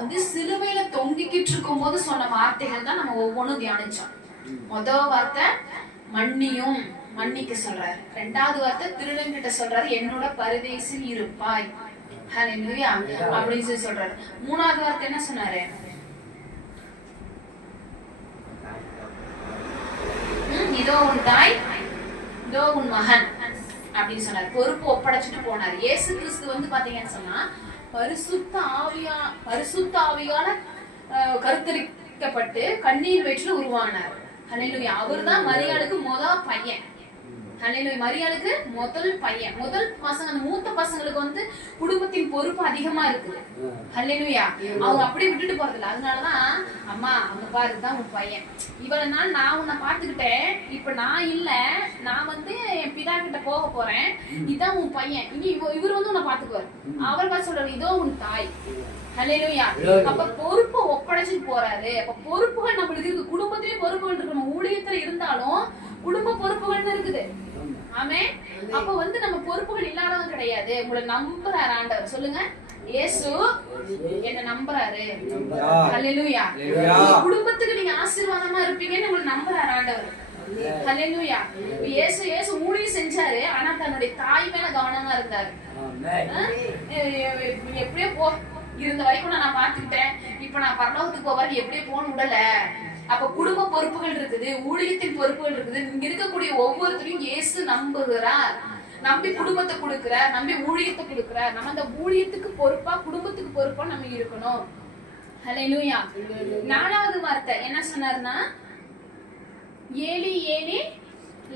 வந்து சிலுவையில தொங்கிக்கிட்டு இருக்கும் போது சொன்ன வார்த்தைகள் தான் நம்ம ஒவ்வொன்றும் தியானிச்சோம். முதல் வார்த்தை மன்னியும், மன்னிக்க சொல்றாரு. ரெண்டாவது வார்த்தை திருடன் கிட்ட சொல்றாரு, என்னோட பரதேசில் இருப்பாய், ஹல்லேலூயா அப்படின்னு சொல்லி சொல்றாரு. மூணாவது வார்த்தை என்ன சொன்னாரு? இதோ உன் தாய், இதோ உன் மகன் அப்படின்னு சொன்னாரு. பொறுப்பு ஒப்படைச்சிட்டு போனாரு. இயேசு கிறிஸ்து வந்து பாத்தீங்கன்னு சொன்னா பரிசுத்த ஆவியால கருத்தரிக்கப்பட்டு கண்ணீர் வயிற்றுல உருவானார். ஹல்லேலூயா. அவர்தான் மரியாளுக்கு முதல் பையன். ஹல்லேலூயா. மரியாளுக்கு முதல் பையன், முதல் பசங்க. அந்த மூத்த பசங்களுக்கு வந்து குடும்பத்தின் பொறுப்பு அதிகமா இருக்குது. ஹல்லேலூயா. அவங்க அப்படியே விட்டுட்டு போறதில்ல. அதனாலதான் அம்மா அவங்க பாருதான் உன் பையன், இவ்வளவு நாள் நான் உன்னை பாத்துக்கிட்டேன், இப்ப நான் இல்ல, நான் வந்து என் பிதா கிட்ட போக போறேன், இதான் உன் பையன், இனி இவர் வந்து உன்னை பாத்துக்குவார். அவர் பார்த்து சொல்றாரு, இதோ உன் தாய். ஹல்லேலூயா. அப்ப பொறுப்பு ஒப்படைச்சிட்டு போறாரு. அப்ப பொறுப்புகள் நம்மளுக்கு இருக்கு. குடும்பத்திலேயே பொறுப்புகள் இருக்கு. நம்ம ஊழியத்துல இருந்தாலும் குடும்ப பொறுப்புகள்னு இருக்குது. ஆமே. அப்ப வந்து நம்ம பொறுப்புகள் இல்லாதவங்க கிடையாது. உங்களை நம்புறாரு ஆண்டவர். சொல்லுங்க, இயேசு என்ன நம்புறாரு. ஹல்லேலூயா. குடும்பத்துக்கு நீங்க ஆசீர்வாதமா இருப்பீங்கன்னு உங்களை நம்புறாரு ஆண்டவர். ஹல்லேலூயா. இயேசு ஊழியம் செஞ்சாரு, ஆனா தன்னுடைய தாய் மேல கவனமா இருந்தாரு. எப்படியோ போ, இருந்த வரைக்கும் நான் பாத்துக்கிட்டேன், இப்ப நான் பரலோகத்துக்கு போவாரு, எப்படியோ போன விடல. அப்ப குடும்ப பொறுப்புகள் இருக்குது, ஊழியத்தின் பொறுப்புகள் இருக்குது. இங்க இருக்கக்கூடிய ஒவ்வொருத்தரையும் இயேசு நம்புகிறார். நம்பி குடும்பத்தை கொடுக்கிறார், நம்பி ஊழியத்தை கொடுக்கிறார். நம்ம அந்த ஊழியத்துக்கு பொறுப்பா, குடும்பத்துக்கு பொறுப்பா நம்ம இருக்கணும். ஹல்லேலூயா. நாலாவது வார்த்தை என்ன சொன்னார்னா, ஏலி ஏலி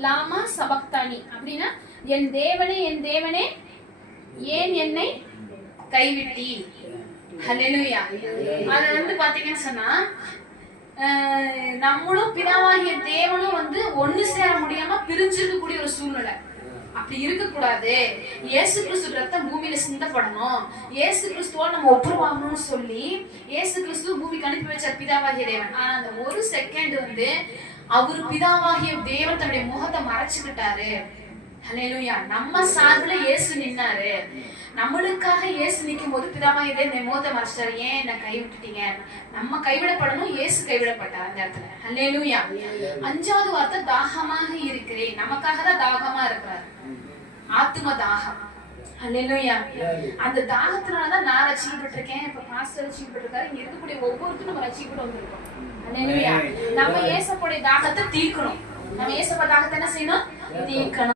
லாமா சபக்தானி அப்படின்னா, என் தேவனே என் தேவனே ஏன் என்னை கைவிட்டி. ஹல்லேலூயா. அது வந்து பாத்தீங்கன்னு சொன்னா, நம்மளும் பிதாவாகிய தேவனும் வந்து ஒண்ணு சேர முடியாம பிரிஞ்சிருக்கக்கூடிய ஒரு சூழ்நிலை. அப்படி இருக்க கூடாது. இயேசு கிறிஸ்து ரத்தம் பூமியில சிந்தப்படணும், இயேசு கிறிஸ்துவா நம்ம ஒப்புரவாகணும்னு சொல்லி இயேசு கிறிஸ்து பூமிக்கு அனுப்பி வச்சார் பிதாவாகிய தேவன். ஆனா அந்த ஒரு செகண்ட் வந்து அவரு பிதாவாகிய தேவன் தன்னுடைய முகத்தை மறைச்சுக்கிட்டாரு. ஹல்லேலூயா. நம்ம சார்பில இயேசு நின்னாரு. நம்மளுக்காக இயேசு நிக்கும் போது பிதாவாகிய தேவன் முகத்தை மறைச்சிட்டாரு. ஏன் என்ன கைவிட்டுட்டீங்க? நம்ம கைவிடப்படணும், இயேசு கைவிடப்பட்டார் அந்த இடத்துல. ஹல்லேலூயா. அஞ்சாவது வார்த்தை தாகமாக இருக்கிறேன். நமக்காக தான் தாகமா இருக்கிறார், ஆத்தும தாகம். ஹல்லேலூயா. அந்த தாகத்தினாலதான் நான் ரட்சிக்கப்பட்டிருக்கேன், இப்ப பாஸ்டர் ரட்சிக்கப்பட்டிருக்காரு, இங்க இருக்கக்கூடிய ஒவ்வொருத்தரும் நம்ம ரட்சிக்கப்பட்டு வந்திருக்கோம். ஹல்லேலூயா. நம்ம இயேசுவோட தாகத்தை தீர்க்கணும். நம்ம இயேசுவோட தாகத்தை என்ன செய்யணும்? தீர்க்கணும்.